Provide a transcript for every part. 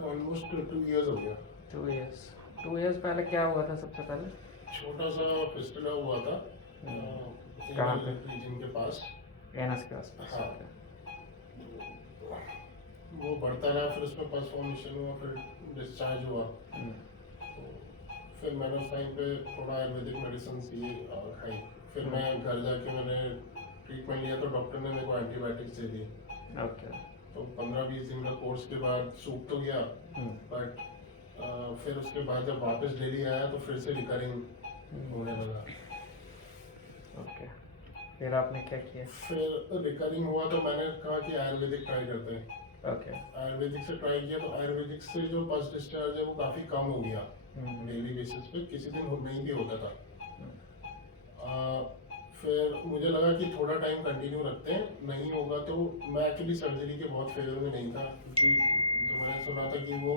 Almost 2 years हो गया। 2 years। 2 years पहले क्या हुआ था सबसे पहले? छोटा सा फिस्टुला हुआ था कहाँ पे? रीजन के पास। एनस के आसपास? हाँ। ओके। वो बढ़ता रहा, फिर उसमें पस फॉर्मेशन हुआ, फिर डिस्चार्ज हुआ। तो फिर मैंने उस टाइम पे थोड़ा आयुर्वेदिक मेडिसिन खाई। फिर मैं घर जाके मैंने ट्रीटमेंट लिया, तो डॉक्टर ने मेरे को एंटीबायोटिक्स दे दी। ओके। तो 15-20 दिन का कोर्स के बाद सूख तो गया, बट फिर उसके बाद जब वापस दिल्ली आया तो फिर से रिकरिंग होने लगा। ओके, फिर आपने क्या किया? फिर रिकरिंग हुआ तो मैंने कहा कि आयुर्वेदिक ट्राई करते हैं। ओके। आयुर्वेदिक से ट्राई किया, तो आयुर्वेदिक से जो पस डिस्चार्ज है वो काफ़ी कम हो गया डेली बेसिस पे। किसी दिन नहीं भी होता था। फिर मुझे लगा कि थोड़ा टाइम कंटिन्यू रखते हैं, नहीं होगा तो मैं एक्चुअली सर्जरी के बहुत फेवर में नहीं था, क्योंकि जो मैंने सुना था कि वो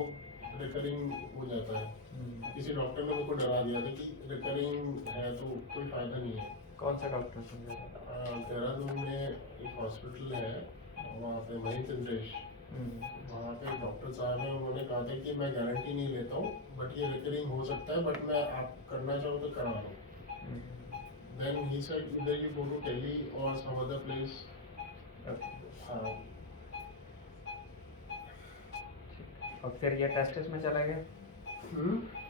रिकरिंग हो जाता है। किसी डॉक्टर ने मेरे को डरा दिया था कि रिकरिंग है तो कोई फायदा नहीं है। कौन सा डॉक्टर समझा? देहरादून में एक हॉस्पिटल है, वहाँ पे महेंद्र चंद्रेश, वहाँ पे डॉक्टर साहब हैं। उन्होंने कहा था कि मैं गारंटी नहीं लेता हूँ, बट ये रिकरिंग हो सकता है, बट मैं आप करना चाहो तो करा लो। Then he said either you go to Delhi or some other place. हाँ। और फिर ये टेस्टिस में चला गया?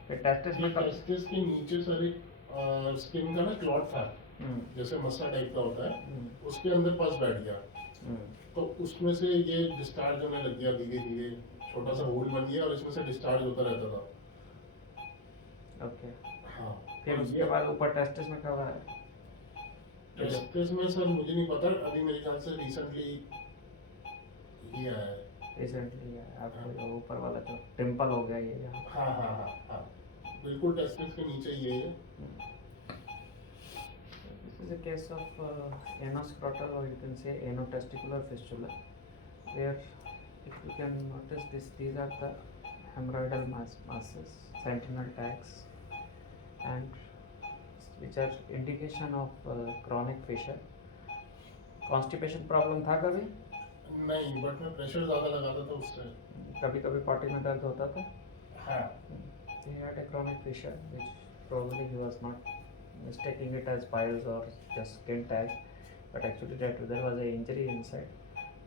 फिर टेस्टिस में टेस्टिस के नीचे सर एक स्किन का ना क्लॉट था, जैसे मस्सा टाइप का होता है, उसके अंदर पस बैठ गया। तो उसमें से ये डिस्चार्ज होने लग गया धीरे धीरे, छोटा सा होल बन गया और इसमें से डिस्चार्ज होता रहता था। ओके। हाँ। फिर उसके बाद ऊपर टेस्टिस में कब आया? टेस्टिस में सर मुझे नहीं पता, अभी मेरे ख्याल से रिसेंटली ही आया है। रिसेंटली आपको जो ऊपर वाला जो टिम्पल हो गया ये यहाँ? हाँ हाँ हाँ हाँ, बिल्कुल टेस्टिस के नीचे ये है। This is a case of anoscrotal, or you can say anotesticular fistula, where if you can notice this, these are the hemorrhoidal masses, sentinel tags, and which are indication of chronic fissure. Constipation problem था कभी? नहीं, but मैं pressure ज़्यादा लगाता था उससे। कभी कभी पॉटी में दर्द होता था? हाँ। He had a chronic fissure, which probably he was not mistaking it as piles or just skin tags, but actually that there was an injury inside,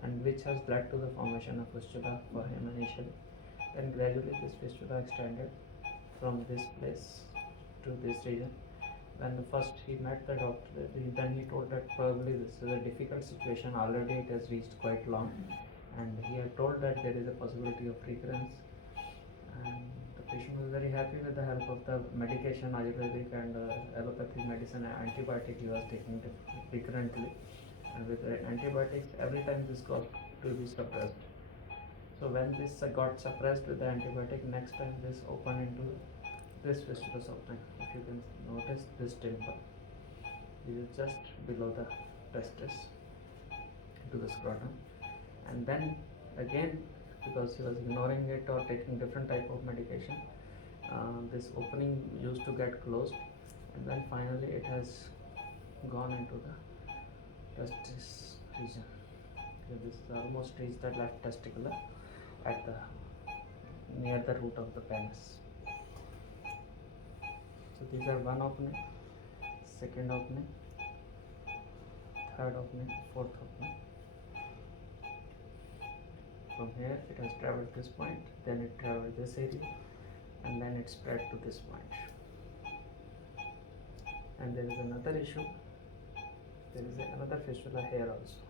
and which has led to the formation of fistula for him initially. Then gradually this fistula extended from this place to this region. When first he met the doctor, then he told that probably this is a difficult situation, already it has reached quite long, and he had told that there is a possibility of recurrence, and the patient was very happy with the help of the medication, Ayurvedic and allopathic medicine, antibiotic he was taking recurrently, and with the antibiotics every time this got to be suppressed. So when this got suppressed with the antibiotic, next time this opened into this fistula opening. If you can notice this dimple, this is just below the testis to the scrotum, and then again, because he was ignoring it or taking different type of medication, this opening used to get closed, and then finally it has gone into the testis region. Okay, this is almost reached the left testicular at the near the root of the penis. So these are one opening, second opening, third opening, fourth opening. From here it has traveled this point, then it traveled this area, and then it spread to this point. And there is another issue, there is another fistula here also.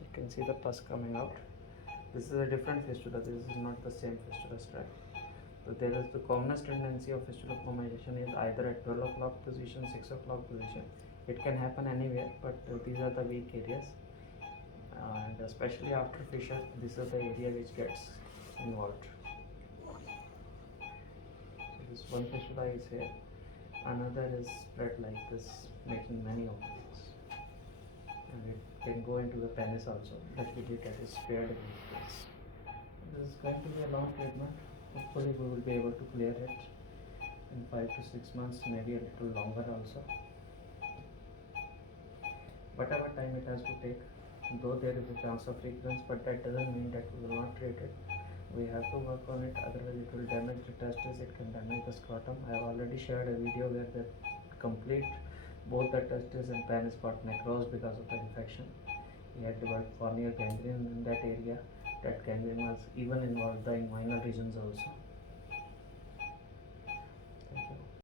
You can see the pus coming out. This is a different fistula, this is not the same fistula stripe. So there is the commonest tendency of fistula formation is either at 12 o'clock position, 6 o'clock position. It can happen anywhere, but these are the weak areas, and especially after fissure, this is the area which gets involved. So this one fistula is here, another is spread like this, making many openings, and it can go into the penis also. Luckily that is spared in this place. This is going to be a long treatment. Hopefully we will be able to clear it in 5 to 6 months, maybe a little longer also. Whatever time it has to take, though there is a chance of recurrence, but that doesn't mean that we will not treat it. to work on it, otherwise it will damage the testes, it can damage the scrotum. I have already shared a video where the complete both the testes and penis got necrosed because of the infection. He had developed corneal gangrene in that area. That gangrene was even involved the inguinal regions also.